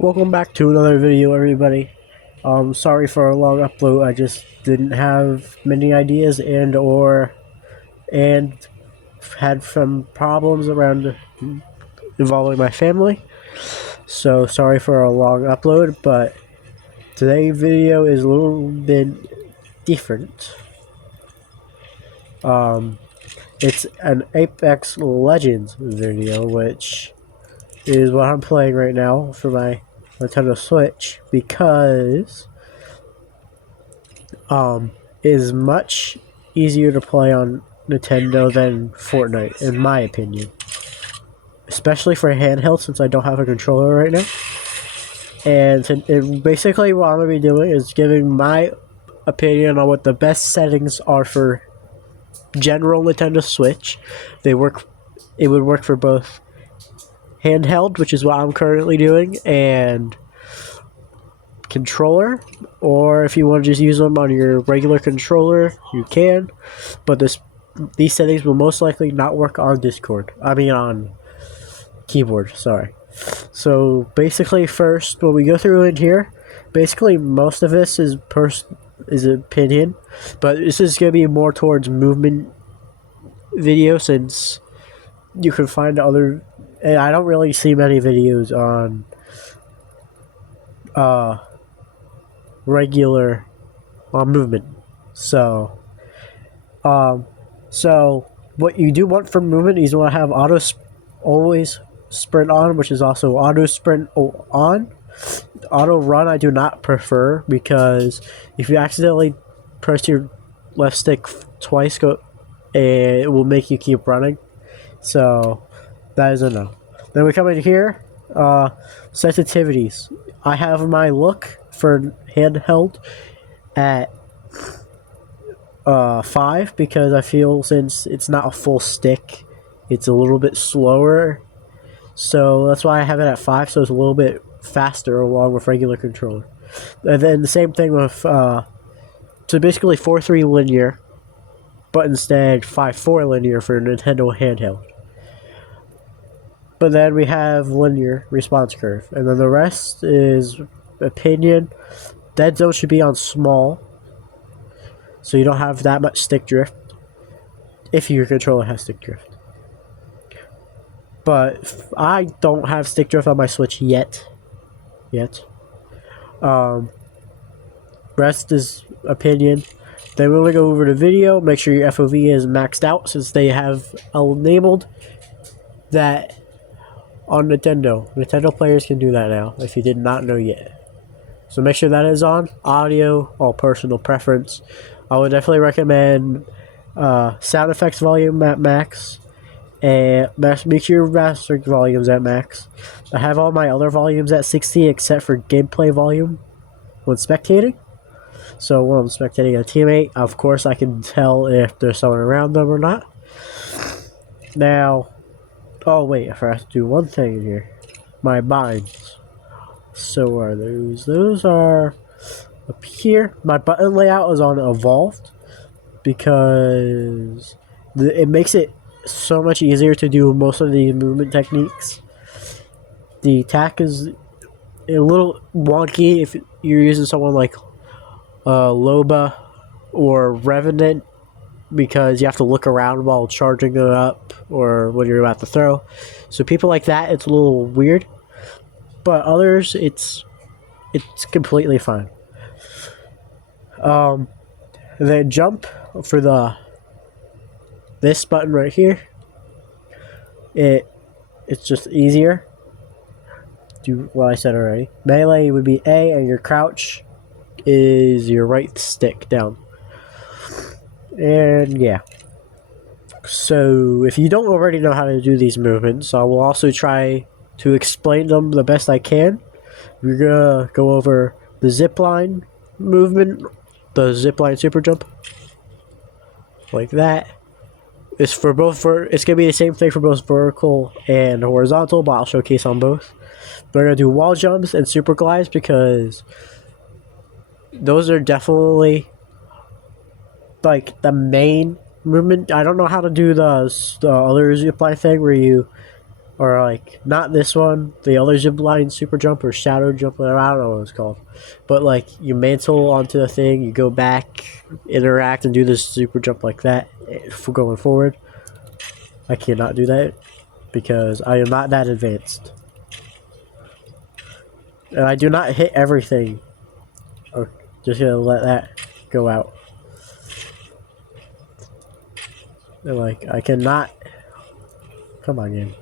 Welcome back to another video, everybody. Sorry for a long upload. I just didn't have many ideas and had some problems around involving my family. So sorry for a long upload, but today's video is a little bit different. It's an Apex Legends video, which is what I'm playing right now for my Nintendo Switch, because it is much easier to play on Nintendo than Fortnite, in my opinion. Especially for handheld, since I don't have a controller right now. And basically what I'm going to be doing is giving my opinion on what the best settings are for general Nintendo Switch. It would work for both handheld, which is what I'm currently doing, and controller, or if you want to just use them on your regular controller, you can, but these settings will most likely not work on on keyboard, sorry. So basically, first, when we go through in here, basically most of this is opinion, but this is going to be more towards movement video, since you can find other, and I don't really see many videos on regular movement. So what you do want for movement is you want to have always sprint on, which is also auto sprint on. Auto run I do not prefer, because if you accidentally press your left stick twice, it will make you keep running. So that is a no. Then we come in here, sensitivities. I have my look for handheld at 5, because I feel since it's not a full stick, it's a little bit slower. So that's why I have it at 5, so it's a little bit faster along with regular controller. And then the same thing with, so basically 4:3 linear, but instead 5:4 linear for Nintendo handheld. But then we have linear response curve, and then the rest is opinion. Dead zone should be on small, so you don't have that much stick drift, if your controller has stick drift. But I don't have stick drift on my Switch yet. Rest is opinion. Then we're going to go over the video. Make sure your FOV is maxed out, since they have enabled that on Nintendo. Nintendo players can do that now, if you did not know yet. So make sure that is on. Audio, all personal preference. I would definitely recommend sound effects volume at max, and make sure your master volume's at max. I have all my other volumes at 60, except for gameplay volume when spectating. So when I'm spectating a teammate, of course I can tell if there's someone around them or not. Now, oh wait, I forgot to do one thing here. My binds. So are those? Those are up here. My button layout is on evolved, because it makes it so much easier to do most of these movement techniques. The attack is a little wonky if you're using someone like Loba or Revenant, because you have to look around while charging it up or when you're about to throw. So people like that, it's a little weird. But others, it's completely fine. Then jump for this button right here. It's just easier. Do what I said already. Melee would be A, and your crouch is your right stick down. And yeah. So if you don't already know how to do these movements, I will also try to explain them the best I can. We're gonna go over the zipline movement, the zipline super jump, like that. It's gonna be the same thing for both vertical and horizontal, but I'll showcase on both. We're gonna do wall jumps and super glides, because those are definitely like the main movement. I don't know how to do the other zipline thing where you or like not this one, the other zip line super jump or shadow jump, I don't know what it's called, but like you mantle onto the thing, you go back, interact, and do this super jump like that for going forward. I cannot do that because I am not that advanced, and I do not hit everything. Or just gonna let that go out. And like I cannot. Come on, game.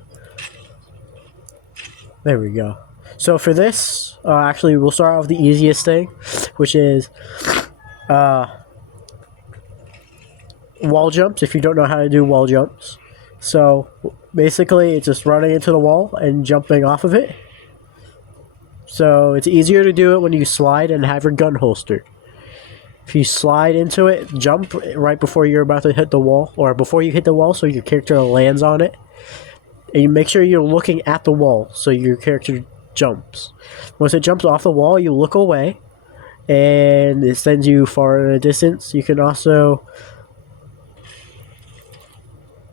There we go. So for this, actually, we'll start off with the easiest thing, which is wall jumps. If you don't know how to do wall jumps, so basically it's just running into the wall and jumping off of it. So it's easier to do it when you slide and have your gun holstered. If you slide into it, jump right before you're about to hit the wall, or before you hit the wall, so your character lands on it. And you make sure you're looking at the wall, so your character jumps. Once it jumps off the wall, you look away, and it sends you far in a distance. You can also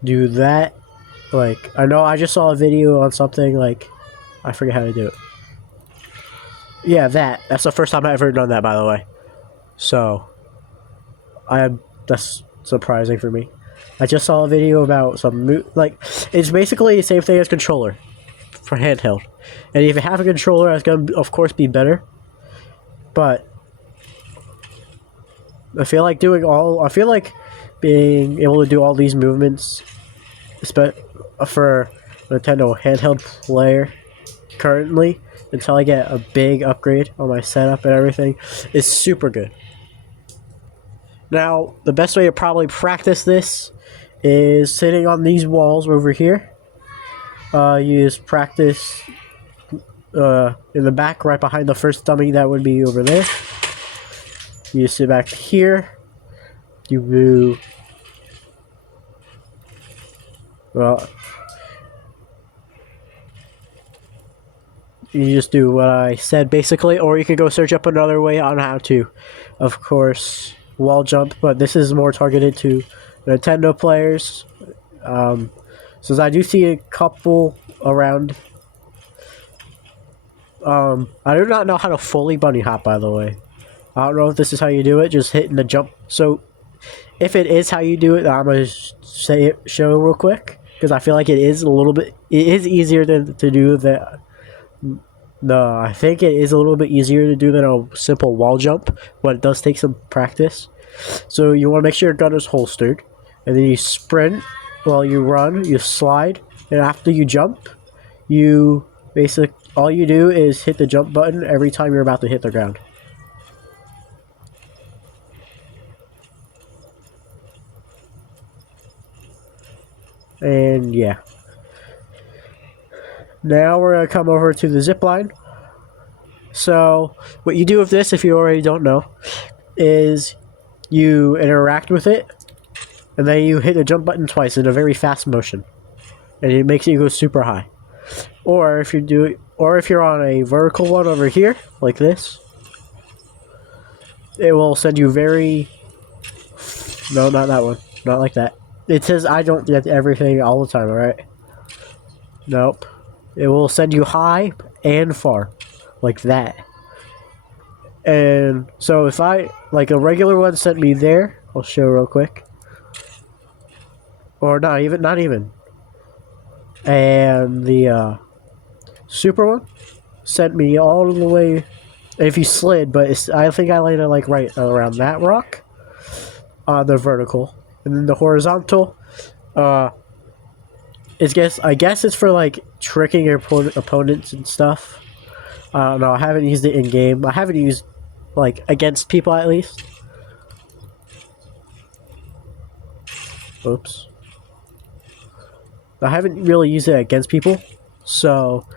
do that. Like, I know I just saw a video on something, like, I forget how to do it. Yeah, that's the first time I've ever done that, by the way. So, that's surprising for me. I just saw a video about like, it's basically the same thing as controller for handheld. And if you have a controller, it's going to, of course, be better. But I feel like being able to do all these movements, for Nintendo handheld player currently, until I get a big upgrade on my setup and everything, is super good. Now, the best way to probably practice this is sitting on these walls over here. You just practice in the back, right behind the first dummy that would be over there. You sit back here. You move. Well, you just do what I said basically, or you could go search up another way on how to, of course, wall jump, but this is more targeted to Nintendo players. Since I do see a couple around. I do not know how to fully bunny hop, by the way. I don't know if this is how you do it, just hitting the jump. So, if it is how you do it, I'm going to show real quick, because I feel like it is easier to do that. No, I think it is a little bit easier to do than a simple wall jump, but it does take some practice. So you want to make sure your gun is holstered, and then you sprint while you run, you slide, and after you jump, all you do is hit the jump button every time you're about to hit the ground. And yeah. Now we're going to come over to the zip line. So what you do with this, if you already don't know, is you interact with it, and then you hit the jump button twice in a very fast motion, and it makes you go super high. Or if you're on a vertical one over here, like this, it will send you no, not that one, not like that. It says I don't get everything all the time, alright? Nope. It will send you high and far, like that. And so if like a regular one sent me there, I'll show real quick. Or not even. And the super one sent me all the way, if you slid, but I think I landed like right around that rock on the vertical. And then the horizontal, I guess it's for like tricking your opponents and stuff. I don't know, I haven't used it in game. I haven't used like against people at least. Oops. I haven't really used it against people, so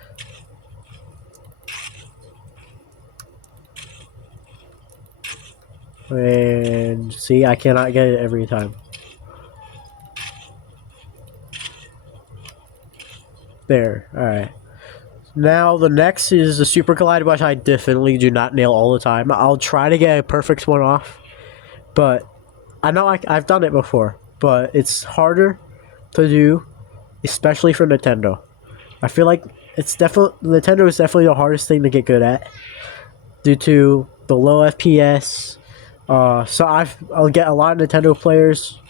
and see, I cannot get it every time. There, alright. Now the next is the super glide, which I definitely do not nail all the time. I'll try to get a perfect one off, but I know I've done it before, but it's harder to do, especially for Nintendo. I feel like Nintendo is definitely the hardest thing to get good at due to the low FPS. So I'll get a lot of Nintendo players.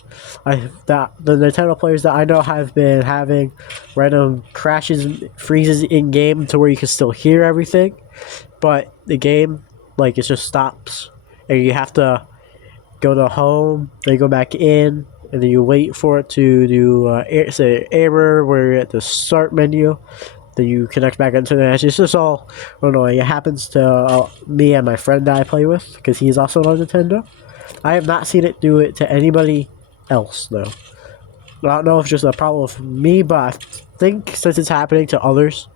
The Nintendo players that I know have been having random crashes, freezes in game to where you can still hear everything, but the game it just stops, and you have to go to home, then go back in, and then you wait for it to do say error where you're at the start menu. Then you connect back into the match. It's just all, I don't know, it happens to me and my friend that I play with, because he's also on Nintendo. I have not seen it do it to anybody else, though. I don't know if it's just a problem with me, but I think since it's happening to others,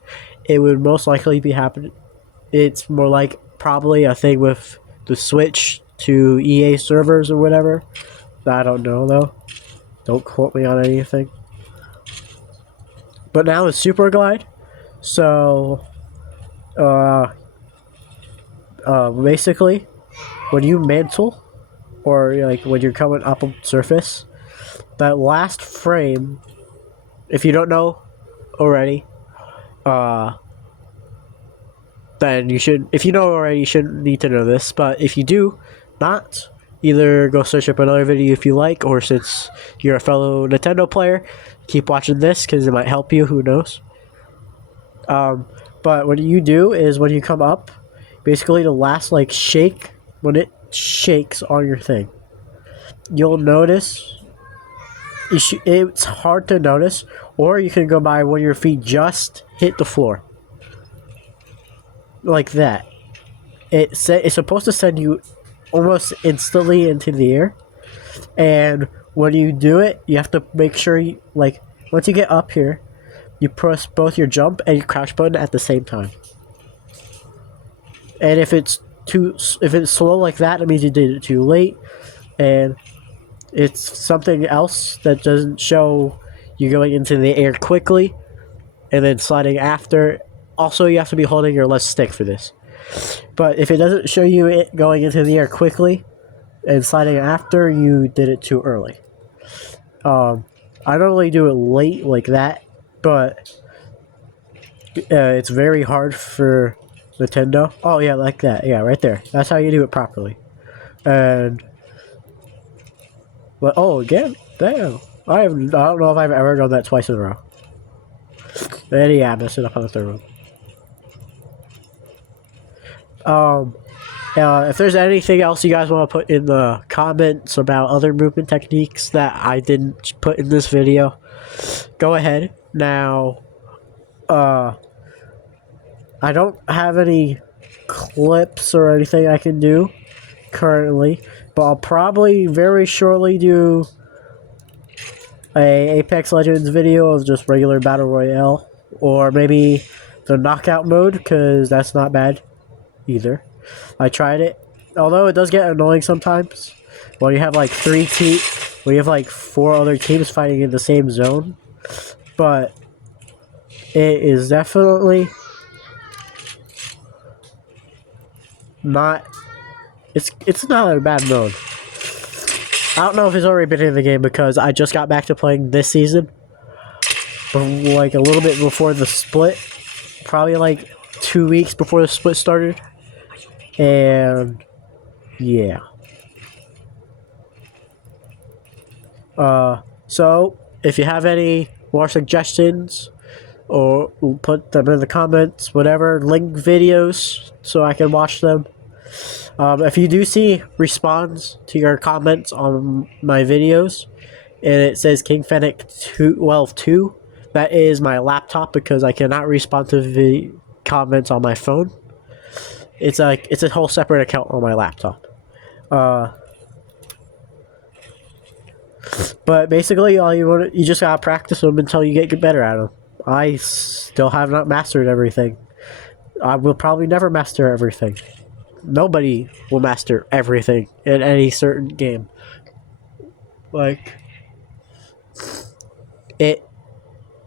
it would most likely be happening. It's more like probably a thing with the Switch to EA servers or whatever. I don't know, though. Don't quote me on anything. But now it's Super Glide. So, basically, when you mantle, or when you're coming up a surface, that last frame, if you don't know already, then you should. If you know already, you shouldn't need to know this. But if you do not, either go search up another video if you like, or since you're a fellow Nintendo player, keep watching this because it might help you. Who knows? But what you do is when you come up, basically the last shake, when it shakes on your thing, you'll notice it's hard to notice, or you can go by when your feet just hit the floor, like that. It's supposed to send you almost instantly into the air, and when you do it, you have to make sure once you get up here, you press both your jump and your crouch button at the same time. And if it's slow like that, it means you did it too late, and it's something else that doesn't show you going into the air quickly and then sliding after. Also, you have to be holding your left stick for this. But if it doesn't show you it going into the air quickly and sliding after, you did it too early. I don't really do it late like that, but it's very hard for Nintendo. Oh yeah, like that. Yeah, right there. That's how you do it properly. And oh, again, damn. I don't know if I've ever done that twice in a row. And yeah, I messed it up on the third one. If there's anything else you guys want to put in the comments about other movement techniques that I didn't put in this video, go ahead. Now, I don't have any clips or anything I can do currently, but I'll probably very shortly do a Apex Legends video of just regular Battle Royale, or maybe the knockout mode, because that's not bad either. I tried it, although it does get annoying sometimes when you have when you have 4 other teams fighting in the same zone, but it is definitely not, it's not a bad mode. I don't know if it's already been in the game because I just got back to playing this season, a little bit before the split, probably 2 weeks before the split started, and yeah. So if you have any more suggestions, or put them in the comments, whatever, link videos so I can watch them. If you do see response to your comments on my videos, and it says King Fennec 2, that is my laptop, because I cannot respond to comments on my phone. It's a whole separate account on my laptop. But basically, you just gotta practice them until you get better at them. I still have not mastered everything. I will probably never master everything. Nobody will master everything in any certain game. It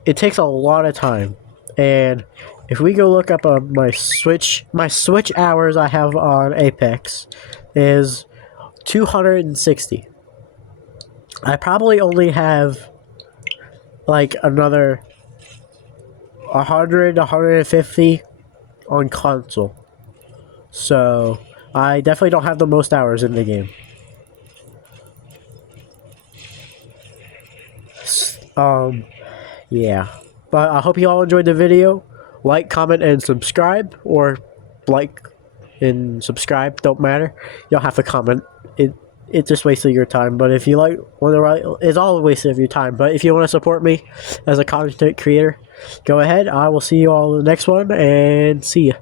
takes a lot of time, and if we go look up my Switch hours I have on Apex is 260. I probably only have another 100, 150 on console. So I definitely don't have the most hours in the game. Yeah. But I hope you all enjoyed the video. Like, comment, and subscribe, or like and subscribe, don't matter. You don't have to comment. It just wasted your time. But if you like, it's all a waste of your time. But if you want to support me as a content creator, go ahead. I will see you all in the next one, and see ya.